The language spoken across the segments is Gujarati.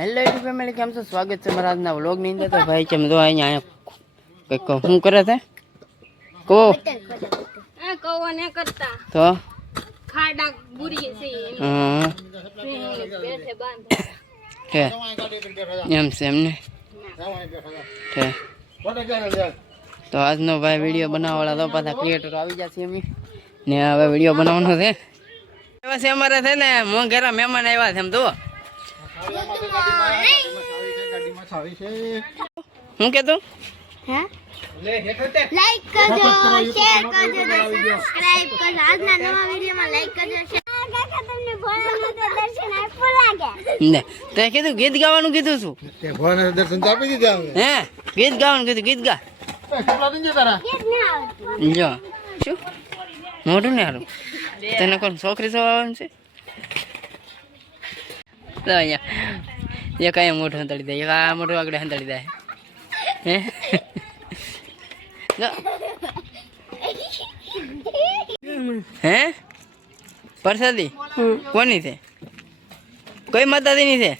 હેલો યુટ્યુબ ફેમિલી, કેમ છો? સ્વાગત છે મારા આજના વ્લોગની અંદર. તો ભાઈ કેમ જો અહીંયા કંઈક શું કરે છે? કો કૌવાને કરતા તો ખાડા બુરી છે બેઠે બાંધ કે એમ છે એમને કે તો આજનો ભાઈ વિડીયો બનાવવાળા તો પાછા ક્રિએટર આવી જશે એમ ને હવે વિડીયો બનાવવાનો છે. એવા છે અમારે છે ને મોંઘેરા મહેમાન આવ્યા છે એમ તો હું કેતો લાઈક કરજો, શેર કરજો, સબસ્ક્રાઇબ કરજો. આજના નવા વિડીયોમાં લાઈક કરજો, શેર કાકા તમને ભોળાનાથ દર્શન આપ્યું લાગે ને તે કીધું ગીત ગાવાનું કીધું છું તે ભોળાનાથ દર્શન તો આપી દીધા અમે. હે ગીત ગાવાનું કીધું ગીત ગા કેટલા દિન તારા ગીત ના આવતું. જો શું મોઢું ને હારું તને કોણ છોકરી સવા આવવાનું છે તો અહીંયા એક અહીંયા મોઢું હંતાડી દે એક આ મોઢું આગળ હંતાડી દે હે હે પ્રસાદી કોની છે? કઈ માતાજીની છે?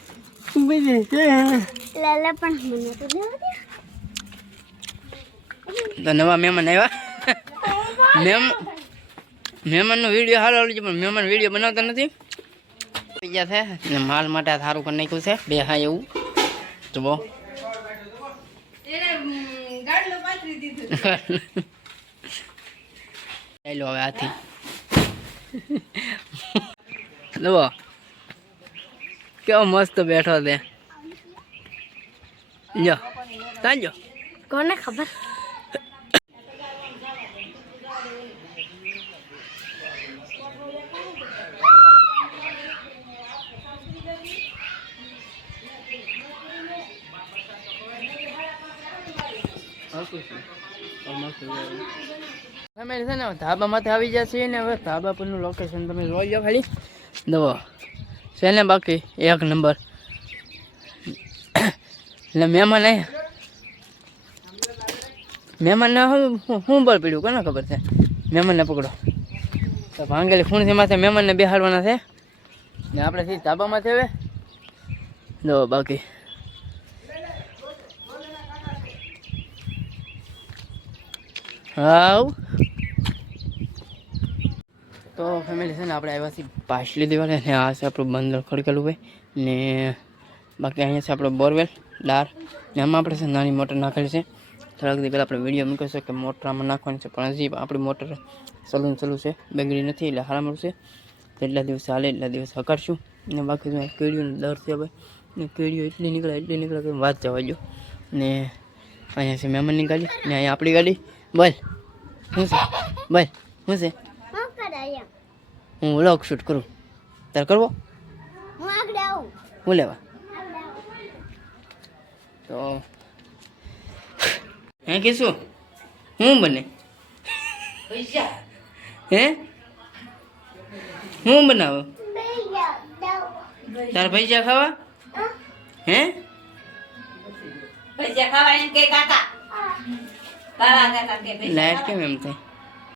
લાલા પણ મને તો દેવા દે. તો નવા મહેમાન આવ્યા. મહેમાનનો વિડીયો સારો આવડે છે પણ મહેમાન વિડીયો બનાવતા નથી. બીજા છે ને માલ માટે સારું કરી નાખ્યું છે બે હા એવું તો બહુ ચાલો હવે આથી જુઓ કેવો મસ્ત બેઠો છે. જો ચાલજો કોને ખબર ફેમિલી છે ને ધાબામાંથી આવી જશે ને હવે ધાબા પરનું લોકેશન તમે જોઈ લો ખાલી દવો છે ને બાકી એક નંબર. એટલે મહેમાનને શું બળ પીડ્યું કોને ખબર છે? મહેમાનને પકડો તો ભાંગેલી ખૂણથી માથે મહેમાનને બેહાડવાના છે ને આપણે થી ધાબામાંથી હવે દવો બાકી હાવ તો ફેમિલી છે ને આપણે આવ્યા છીએ પાછલી દિવાળે ને આ છે આપણું બંદર ખડકેલું હોય ને બાકી અહીંયા છે આપણો બોરવેલ ડાર ને આમાં આપણે છે નાની મોટર નાખેલી છે. થોડાક દી પહેલાં આપણે વિડીયો મૂક્યો છે કે મોટર આમાં નાખવાની છે પણ હજી આપણી મોટર ચાલુ છે બગડી નથી એટલે હારા મળશે. જેટલા દિવસ હાલે એટલા દિવસ હકારશું ને બાકી કેળીઓનો દર છે ભાઈ ને કેળીઓ એટલી નીકળે કે વાત જવા દો. ને અહીંયા છે મહેમાનની ગાડી ને અહીંયા આપણી ગાડી. બોલ શું છે? બોલ શું છે? હું વ્લોગ શૂટ કરું તારે કરવો? હું આગળ આવું. હું લેવા તો હે કીશું હું બને હે હું બનાવો તારા પૈસા ખાવા હે પૈસા ખાવા એમ કે કાકા લાઈટ કેમ એમ થાય?